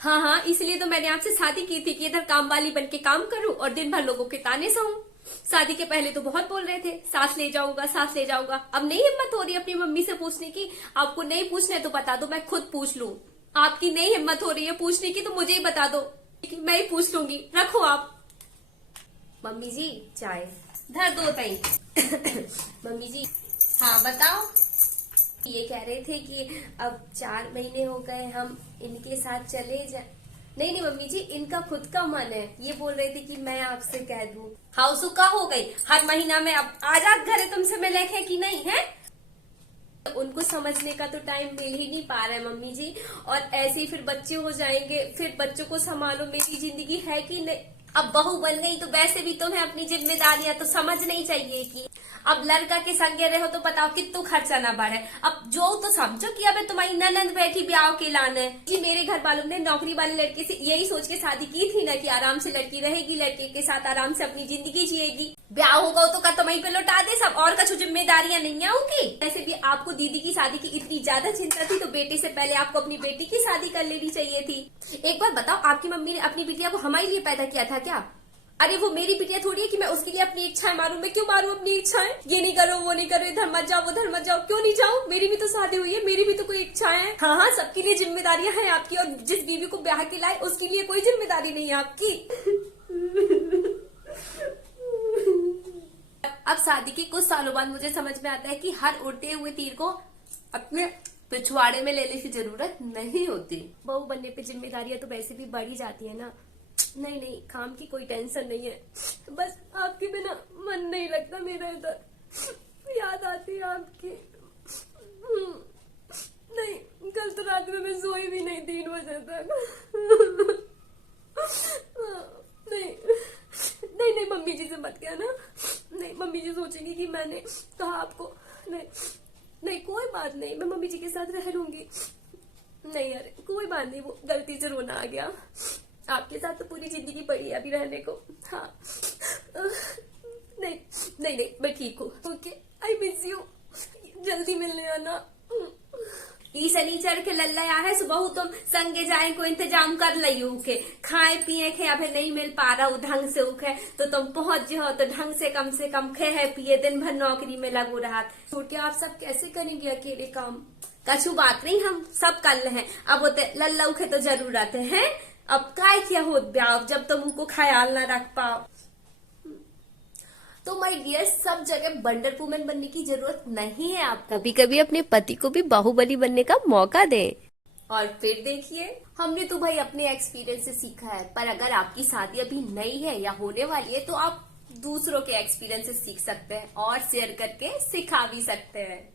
हाँ हाँ, इसलिए तो मैंने आपसे शादी की थी कि इधर काम वाली बन के काम करूं और दिन भर लोगों के ताने सहूं। शादी के पहले तो बहुत बोल रहे थे सास ले जाऊंगा सास ले जाऊंगा, अब नहीं हिम्मत हो रही अपनी मम्मी से पूछने की। आपको नहीं पूछना है तो बता दो, मैं खुद पूछ लूं। आपकी नहीं हिम्मत हो रही है पूछने की तो मुझे ही बता दो, मैं ही पूछ लूंगी। रखो आप। मम्मी जी चाय धर दो तई। मम्मी जी। हाँ बताओ। ये कह रहे थे कि अब 4 महीने हो गए हम इनके साथ चले जा। नहीं नहीं मम्मी जी, इनका खुद का मन है। ये बोल रहे थे कि मैं आपसे कह दूं। हाउसू का हो गई हर महीना में, अब आजाद घर है तुमसे मिले है कि नहीं है। उनको समझने का तो टाइम मिल ही नहीं पा रहा है मम्मी जी, और ऐसे ही फिर बच्चे हो जाएंगे, फिर बच्चों को संभालो, मेरी जिंदगी है कि नहीं। अब बहू बन गई तो वैसे भी तुम्हें अपनी जिम्मेदारियां तो समझ नहीं चाहिए कि अब लड़का के संगे रहो तो बताओ कितना खर्चा ना बढ़े। अब जो तो समझो कि अब तुम्हारी ननद बैठी ब्याह के लाने जी। मेरे घर वालों ने नौकरी वाले लड़के से यही सोच के शादी की थी ना कि आराम से लड़की रहेगी, लड़के के साथ आराम से अपनी जिंदगी जिएगी, ब्याह होगा तो का तुम्हारी पे लौटा दे सब, और कुछ जिम्मेदारियां नहीं है उनकी। वैसे भी आपको दीदी की शादी की इतनी ज्यादा चिंता थी तो बेटे से पहले आपको अपनी बेटी की शादी कर लेनी चाहिए थी। एक बार बताओ, आपकी मम्मी ने अपनी बिटिया को हमारे लिए पैदा किया था क्या? अरे वो मेरी बिटिया थोड़ी है कि मैं उसके लिए अपनी इच्छाएं मारूं। मैं क्यों मारूं अपनी इच्छाएं? ये नहीं करो वो नहीं करो, इधर मत जाओ उधर मत जाओ। क्यों नहीं जाऊं? मेरी भी तो शादी हुई है, मेरी भी तो कोई इच्छाएं हैं। हाँ हाँ, सबके लिए जिम्मेदारियां हैं आपकी, और जिस बीवी को ब्याह के लाए उसके लिए कोई जिम्मेदारी नहीं है आपकी। अब शादी के कुछ सालों बाद मुझे समझ में आता है कि हर उड़ते हुए तीर को अपने पिछवाड़े में लेने की जरूरत नहीं होती। बहू बनने पे जिम्मेदारियां तो वैसे भी बढ़ ही जाती है ना। नहीं नहीं, काम की कोई टेंशन नहीं है, बस आपके बिना मन नहीं लगता मेरा इधर, याद आती है आपकी। नहीं, कल तो रात में मैं सोई भी नहीं 3 बजे तक। नहीं नहीं नहीं, मम्मी जी से मत कहना। नहीं, मम्मी जी सोचेंगी कि मैंने कहा आपको। नहीं नहीं, कोई बात नहीं, मैं मम्मी जी के साथ रह लूंगी। नहीं अरे कोई बात नहीं, वो गलती से रोना आ गया। आपके साथ तो पूरी जिंदगी पड़ी है अभी रहने को। हाँ नहीं नहीं नहीं, मैं ठीक हूँ। ओके, आई मिस यू, जल्दी मिलने आना। ई शनिचर के लल्ला यार है, सुबह तुम संगे जाए को इंतजाम कर ली उके, खाए पिए के अभी नहीं मिल पा रहा ढंग से उके, तो तुम पहुंच जाओ तो ढंग से कम खे है पिए, दिन भर नौकरी में लगो रहा। छोटे आप सब कैसे करेंगे अकेले काम? कछु बात नहीं, हम सब कर ले हैं। अब होते लल्ला उखे तो जरूरत है, अब काय क्या हो ब्याह जब तुम उनको ख्याल ना रख पाओ। तो माय डियर, सब जगह वंडर वुमन बनने की जरूरत नहीं है। आप कभी कभी अपने पति को भी बाहुबली बनने का मौका दें, और फिर देखिए। हमने तो भाई अपने एक्सपीरियंस से सीखा है, पर अगर आपकी शादी अभी नई है या होने वाली है तो आप दूसरों के एक्सपीरियंस से सीख सकते हैं और शेयर करके सिखा भी सकते हैं।